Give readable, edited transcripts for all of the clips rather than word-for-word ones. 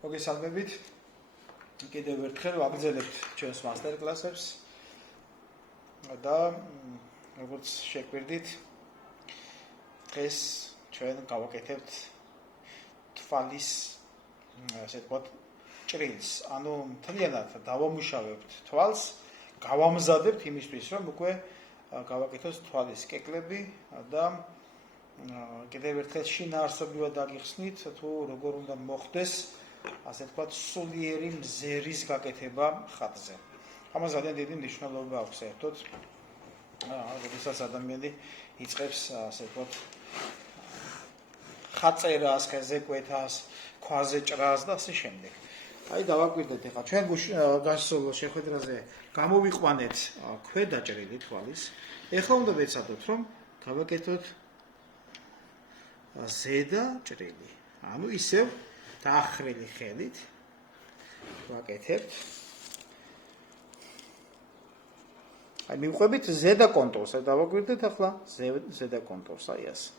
მოგესალმებით. კიდევ ერთხელ ვაგრძელებთ ჩვენს მასტერ კლასებს და როგორც შეგვიძლით დღეს ჩვენ გავაკეთებთ თვალის ასე ვთქვათ ჭრილს. ანუ მთლიანად დავამუშავებთ თვალს, გავამზადებთ იმისთვის, რომ უკვე გავაკეთოთ თვალის კეკლები და კიდევ ერთხელ შინაარსობრივად დაგიხსნით, თუ როგორ უნდა მოხდეს ასე ვთქვათ სულიერი მზერის გაკეთება ხატზე. ამას ძალიან დიდი მნიშვნელობა აქვს საერთოდ. როდესაც ადამიანი იწყებს ასე ვთქვათ ხაწერას, ხეზეკვეთას, ქვაზე ჭრას და ასე შემდეგ. აი დავაკვირდეთ ახლა ჩვენ გასულ შეხვედრაზე გამოვიყვანეთ ქვედა ჭრილი თვალის. ეხლა უნდა ვეცადოთ რომ გავაკეთოთ ზედა ჭრილი. ანუ ისევ დახრილი ხელით ვაკეთებთ. აი მივყვებით ზედა კონტურს, აი დავაკვირდეთ ახლა ზედა კონტურს, აი ასე.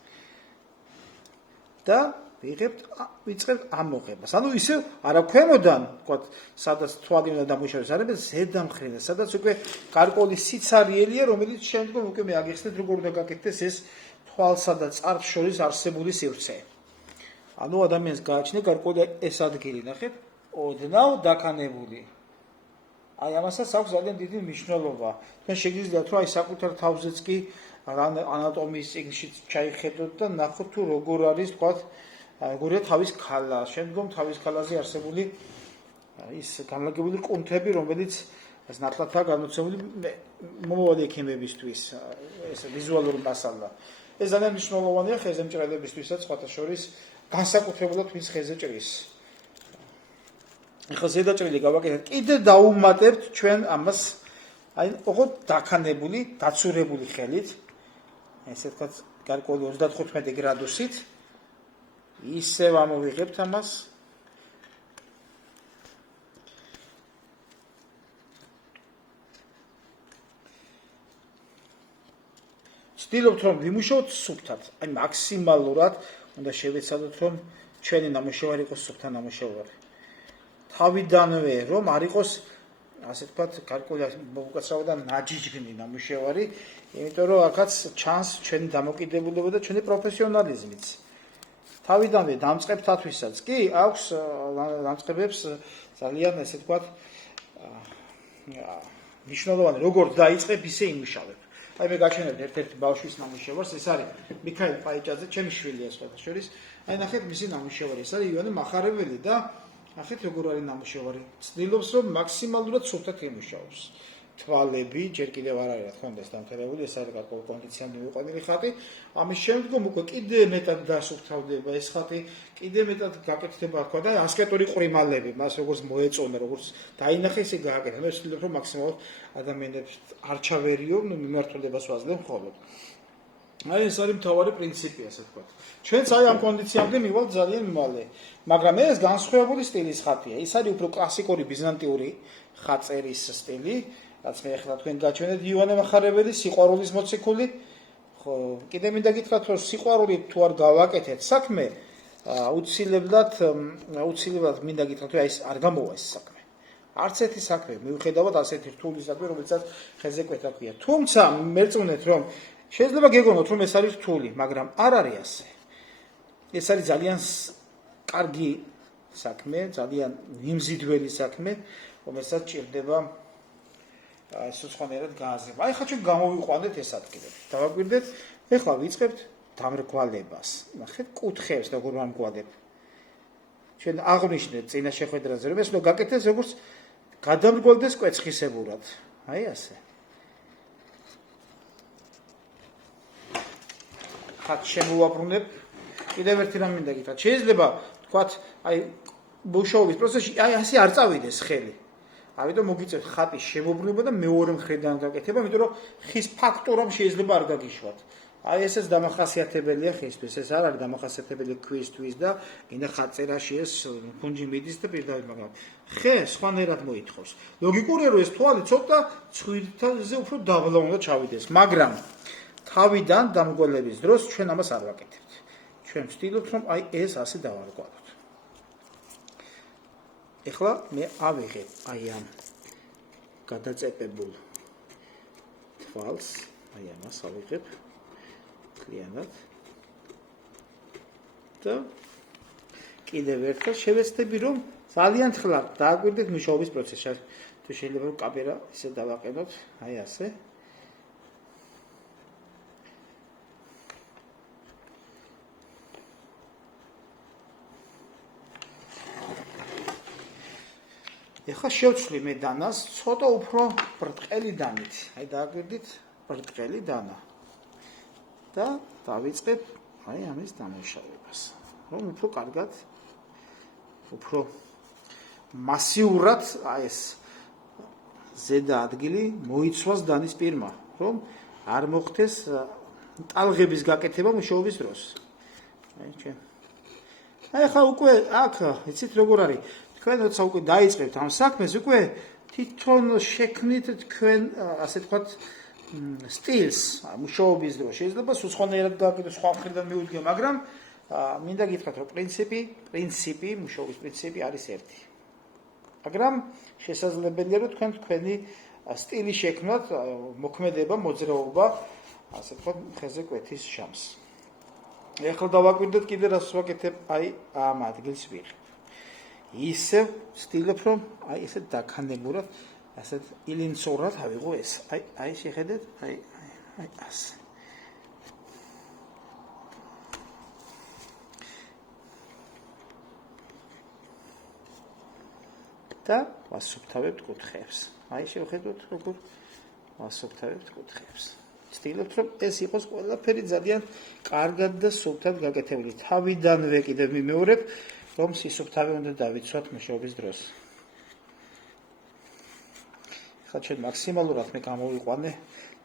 და ვიწყებთ ამოღებას. ანუ ისევ არა ქვემოდან, ვთქვათ, სადაც თვალი უნდა დამუშავდეს, არამედ ზედა მხრიდან, სადაც უკვე გარკვეული სიცარიელია, რომელიც შემდგომ უკვე მე აგიხსნით, როგორ უნდა გაკეთდეს ეს თვალსა და წარს შორის არსებული სივრცე. ანუ ადამიანს გააჩნია გარკვეული ეს ადგილი, ნახეთ, ოდნავ დაქანებული. აი ამასაც აქვს ძალიან დიდი მნიშვნელობა. თქვენ შეგიძლიათ რომ აი საკუთარ თავზეც კი ანატომიის წიგნში ჩაიხედოთ და ნახოთ თუ როგორ არის, ვთქვათ, როგორია თავის ქალა, შემდგომ თავის ქალაზე არსებული ის განლაგებული კუნთები, რომელიც ეს ნათლადაა განმოცემული მომავალი ექიმებისთვის, ეს ვიზუალური მასალა. ეს ძალიან მნიშვნელოვანია ხეზე მჭრელებისთვისაც, სხვათა შორის განსაკუთრებულად ვინც ხეზე ჭრის. ახლა ზედა ჭრილი გავაკეთეთ, კიდე დაუმატებთ ჩვენ ამას, აი ოღონდ დაქანებული, დაცურებული ხელით, ესე ვთქვათ, გარკვეული 35 გრადუსით, ისევ ამოვიღებთ ამას. ვცდილობთ რომ ვიმუშაოთ სუფთად, აი მაქსიმალურად უნდა შევეცადოთ რომ ჩვენი ნამუშევარი იყოს სუფთა ნამუშევარი. თავიდანვე რომ არ იყოს ასე ვთქვათ გარკვეული მოკაცრავდა ნაჯიჯგნი ნამუშევარი, იმიტომ რომ აქაც ჩანს ჩვენი დამოკიდებულება და ჩვენი პროფესიონალიზმიც. თავიდანვე დამწყებთათვისაც კი აქვს დამწყებებს ძალიან ასე ვთქვათ მნიშვნელოვანი როგორ დაიწყებ ისე იმუშავებ. აი მე გაჩვენებთ ერთ-ერთი ბავშვის ნამუშევარს, ეს არის მიქაილ პაიჭაძე, ჩემი შვილია სხვათა შორის. აი ნახეთ მისი ნამუშევარი, ეს არის ივანე მახარებელი და ნახეთ როგორ არის ნამუშევარი. ცდილობს რომ მაქსიმალურად სუფთად იმუშაოს. თვალები ჯერ კიდევ არ არის რა თქმა უნდა ეს დამთავრებული, ეს არის გარკვეული კონდიცია მივიყვანილი ხატი. ამის შემდგომ უკვე კიდე მეტად დასუფთავდება ეს ხატი, კიდე მეტად გაკეთდება თქვა და ასკეტური ყრიმალები, მას როგორც მოეწონა, როგორც დაინახე ისე გააკეთა. მე ვცდილობ რომ მაქსიმალურად ადამიანებს არ ჩავერიო, მიმართულებას ვაძლევ მხოლოდ. აი ეს არის მთავარი პრინციპი, ასე ვთქვათ. ჩვენც აი ამ კონდიციამდე მივალთ ძალიან მალე, მაგრამ ეს განსხვავებული სტილის ხატია. ის არის უფრო კლასიკური ბიზანტიური ხაწერის სტილი, რაც მე ახლა თქვენ გაჩვენეთ ივანე მახარებელის სიყვარულის მოციქული. ხო, კიდე მინდა გითხრათ, რომ სიყვარული თუ არ გავაკეთეთ საქმე, აუცილებლად მინდა გითხრათ, რომ ეს არ გამოვა ეს საქმე. არც ერთი საქმე, მიუხედავად ასეთი რთული საქმე, რომელსაც ხეზე კვეთა ქვია. თუმცა მერწმუნეთ, რომ შეიძლება გეგონოთ, რომ ეს არის რთული, მაგრამ არ არის ასე. ეს არის ძალიან კარგი საქმე, ძალიან მიმზიდველი საქმე, რომელსაც ჭირდება სუცხანერად გააზრება. აი ხა ჩვენ გამოვიყვანეთ ეს ადგილები. დავაკვირდეთ, ეხლა ვიწყებთ დამრგვალებას. ნახეთ, კუთხეებს როგორ ვამგვალებ. ჩვენ აღვნიშნეთ წინა შეხვედრაზე, რომ ეს უნდა გაკეთდეს როგორც გადამრგვალდეს კვეცხისებურად. აი ასე. ხათ შემოვაბრუნებ. კიდევ ერთი რამ მინდა გითხრათ. შეიძლება თქვათ, აი მუშაობის პროცესში აი ასე არ წავიდეს ხელი. ამიტომ მოგიწევთ ხატის შემოbrunება და მეორე მხრიდან გაკეთება, იმიტომ რომ ხის ფაქტურამ შეიძლება არ გაგიშვათ. აი ესეც დამახასიათებელია ხისთვის, ეს არ არის დამახასიათებელი ქვისთვის და გინდა ხატწერაში ეს ფუნჯი მიდის და პირდაპირ, მაგრამ ხე სხვანაირად მოითხოვს. ლოგიკურია რომ ეს თვალი ცოტა ცხვირზე უფრო დაბლა უნდა ჩავიდეს, მაგრამ თავიდან დამრგვალების დროს ჩვენ ამას არ ვაკეთებთ. ჩვენ ვცდილობთ რომ აი ეს ასე დავარგვალოთ. ეხლა მე ავიღებ აი ამ გადაწეპებულ თვალს, აი ამას ავიღებ კლიანად და კიდევ ერთხელ შევეცდები რომ ძალიან თხლად დააკვირდეთ მუშაობის პროცესში. თუ შეიძლება რომ კამერა ისე დავაყენოთ, აი ასე. ეხლა შევცვლი მე დანას ცოტა უფრო ბრტყელი დანით. აი დააკვირდით ბრტყელი დანა. და დავიწყებ აი ამის დამუშავებას. რომ უფრო კარგად უფრო მასიურად აი ეს ზედა ადგილი მოიცვას დანის პირმა, რომ არ მოხდეს ტალღების გაკეთება მუშაობის დროს. აი ჩვენ. აი ხა უკვე აქ იცით როგორ არის? თქვენ როცა უკვე დაიწყებთ ამ საქმეს, უკვე თვითონ შექმნით თქვენ ასე ვთქვათ სტილს მუშაობის დროს. შეიძლება სხვანაირად გააკეთოს, სხვა მხრიდან მივუდგე, მაგრამ მინდა გითხრათ, რომ პრინციპი, მუშაობის პრინციპი არის ერთი. მაგრამ შესაძლებელია, რომ თქვენი სტილი შექმნათ, მოქმედება, მოძრაობა, ასე ვთქვათ, ხეზე კვეთის შამს. ეხლა დავაკვირდეთ კიდე რას ვაკეთებ, აი ამ ადგილს ვიღებ. ისევ ვცდილობ, რომ აი ესე დაქანებურად, ასეთ ილინცორად ავიღო ეს. აი შეხედეთ, აი ასე. და ვასუფთავებთ კუთხეებს. აი შევხედოთ როგორ ვასუფთავებთ კუთხეებს. ვცდილობთ რომ ეს იყოს ყველაფერი ძალიან კარგად და სუფთად გაკეთებული. თავიდანვე კიდევ მიმეორებ, რომ სისუფთავე უნდა დავიცვათ მუშაობის დროს. ხა ჩვენ მაქსიმალურად მე გამოვიყვანე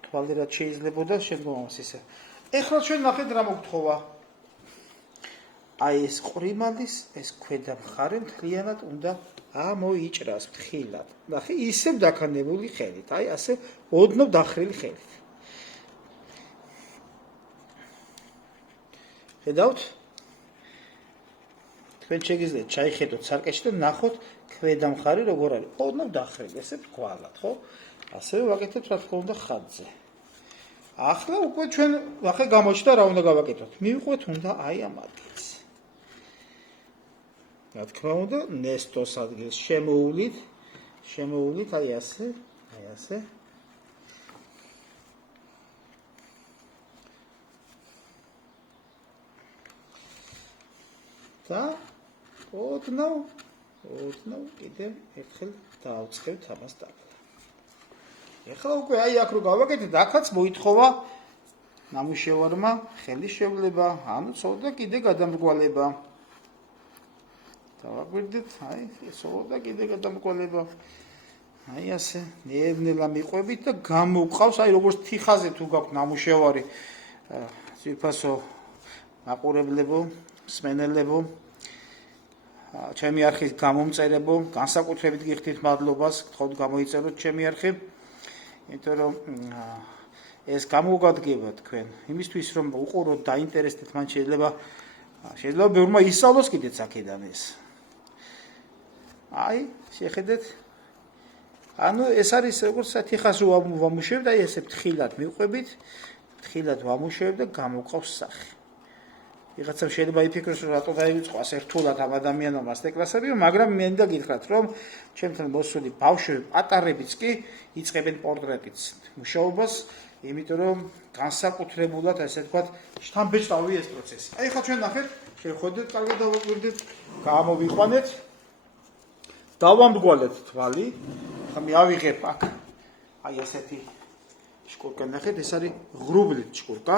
თვალი რაც შეიძლებოდა შემდგომ ამას ისე. ეხლა ჩვენ ნახეთ რა მოგთხოვა. აი ეს ყრიმალის ეს ქვედა მხარე მთლიანად უნდა ამოიჭრას ფრთხილად. ნახე, ისევ დაქანებული ხელით, აი ასე ოდნავ დახრილი ხელით. ხედავთ? თქვენ შეგიძლიათ ჩაიხედოთ სარკეში და ნახოთ ქვედა მხარე როგორ არის. ოდნავ დახრილი, ესე ვთქვალად, ხო? ასევე ვაკეთებთ რა თქმა უნდა ხაზზე. ახლა უკვე ჩვენ ნახე გამოჩნდა რა უნდა გავაკეთოთ. მივიყვეთ უნდა აი ამ ადგილს. რა თქმა უნდა, ნესტოს ადგილს შემოუვლით აი ასე. და ოდნავ კიდევ ერთხელ დავწყევთ ამას დაკლა. ეხლა უკვე აი აქ რო გავაკეთეთ, აქაც მოითხოვა ნამუშევარმა ხელის შევლება, ანუ ცოტა კიდე გადამრგვალება. დავაკვირდით, აი ცოტა კიდე გადამრგვალება. აი ასე, ნელა მიყვებით და გამოვყავს, აი როგორც თიხაზე თუ გაქვთ ნამუშევარი, ძვირფასო მაყურებლებო, მსმენელებო, ჩემი არხის გამომწერებო, განსაკუთრებით გიხდით მადლობას, გთხოვთ გამოიწეროთ ჩემი არხი, იმიტომ რომ ეს გამოგადგება თქვენ იმისთვის რომ უყუროთ, დაინტერესდეთ, მან შეიძლება ბევრმა ისწავლოს კიდეც აქედან ეს. აი, შეხედეთ. ანუ ეს არის როგორც თიხას რო ვამუშავებ და ესე ფრთხილად მივყვებით, ფრთხილად ვამუშავებ და გამოვყავს სახე. ვიღაცამ შეიძლება იფიქროს, რომ რატო დაივიწყო ასე რთულად ამ ადამიანმა მასტერკლასები, მაგრამ მე მინდა გითხრათ, რომ ჩემთან მოსული ბავშვები, პატარებიც კი იწყებენ პორტრეტით მუშაობას, იმიტომ რომ განსაკუთრებულად, ასე ვთქვათ, შთამბეჭდავი ეს პროცესი. აი ხა ჩვენ ნახეთ, შევხედეთ, კარგად დავაკვირდით, გამოვიყვანეთ, დავამრგვალეთ თვალი, ხა მე ავიღებ აქ აი ასეთი შკურკა ნახეთ, ეს არის ღრუბლით შკურკა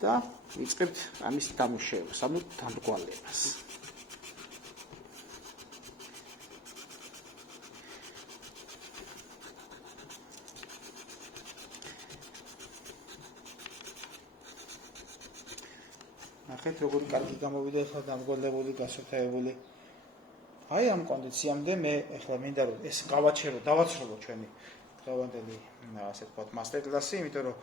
და ვიწყებთ ამის დამუშავებას, ანუ დამრგვალებას. ნახეთ, როგორი კარგი გამოვიდა ახლა დამრგვალებული, გასუფთავებული. აი ამ კონდიციამდე მე ახლა მინდა რომ ეს დავაცრულო ჩვენი დღევანდელი ასე ვთქვათ მასტერკლასი, იმიტომ რომ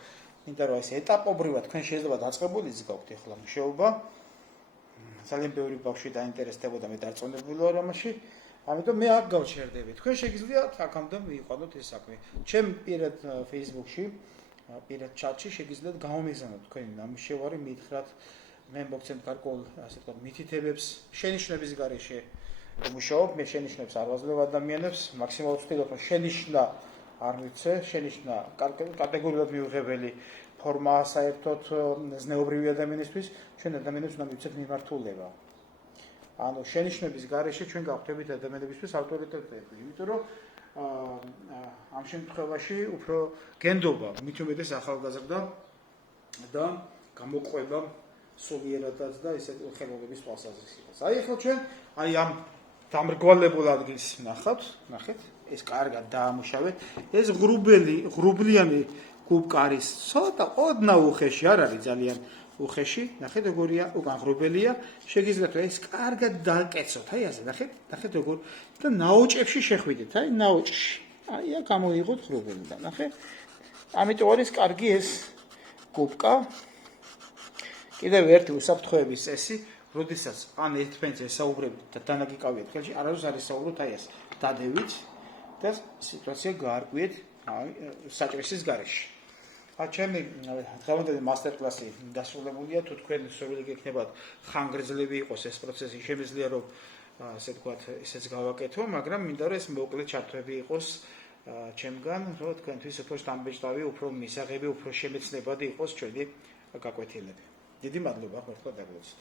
მინდა რომ ეს ეტაპობრივად თქვენ შეიძლება დაწყებულიც გაქვთ ახლა მუშაობა. ძალიან ბევრი ბავშვი დაინტერესდებოდა მე დარწმუნებული ვარ ამაში. ამიტომ მე აქ გავჩერდები. თქვენ შეგიძლიათ აქამდე მიიყვანოთ ეს საქმე. ჩემ პირად Facebook-ში, პირად chat-ში შეგიძლიათ გამომიგზავნოთ თქვენი ნამუშევარი, მითხრათ მე მოგცემთ გარკვეულ, ასე ვთქვათ, მითითებებს, შენიშვნების გარეშე მუშაობ, მე შენიშვნებს არ ვაძლევ ადამიანებს, მაქსიმალურად ვცდილობ რომ შენიშვნა არ მივცე, შენიშვნა კატეგორიულად მიუღებელი ფორმაა საერთოდ ზნეობრივი ადამიანისთვის, ჩვენ ადამიანებს უნდა მივცეთ მიმართულება. ანუ შენიშვნების გარეშე ჩვენ გავხდებით ადამიანებისთვის ავტორიტეტები, იმიტომ რომ ამ შემთხვევაში უფრო გენდობა, მით უმეტეს ახალგაზრდა და გამოყვება სულიერადაც და ისეთ ხელოვნების თვალსაზრისითაც. აი ახლა ჩვენ ამ დამრგვალებულ ადგილს ნახეთ, ეს კარგად დაამუშავეთ. ეს ღრუბლიანი კუბკა არის ცოტა ოდნავ უხეში, არ არის ძალიან უხეში, ნახეთ როგორია, უკან ღრუბელია, შეგიძლიათ ეს კარგად დაკეცოთ, აი ასე, ნახეთ როგორ და ნაოჭებში შეხვიდეთ, აი ნაოჭში. აი აქ გამოიღოთ ღრუბელი და ნახეთ. ამიტომ არის კარგი ეს კუბკა. კიდევ ერთი უსაფრთხოების წესი, როდესაც ან ერთმანეთს ესაუბრებით და დანაგიკავიეთ ხელში, არავის არ ესაუბროთ აი ასე, დადევით და სიტუაცია გაარკვიეთ საჭრისის გარეშე. ჩემი დღევანდელი მასტერკლასი დასრულებულია, თუ თქვენ სურვილი გექნებათ ხანგრძლივი იყოს ეს პროცესი, შემიძლია რომ ასე ვთქვათ, ისეც გავაკეთო, მაგრამ მინდა რომ ეს მოკლე ჩართვები იყოს ჩემგან, რომ თქვენთვის უფრო შთამბეჭდავი, უფრო მისაღები, უფრო შემეცნებადი იყოს ჩვენი გაკვეთილები. დიდი მადლობა, ხმართ დაგლოცეთ.